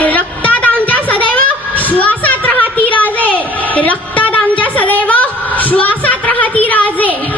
रक्तात सदैव श्वासात राहती राजे. रक्तात सदैव श्वासात राहती राजे.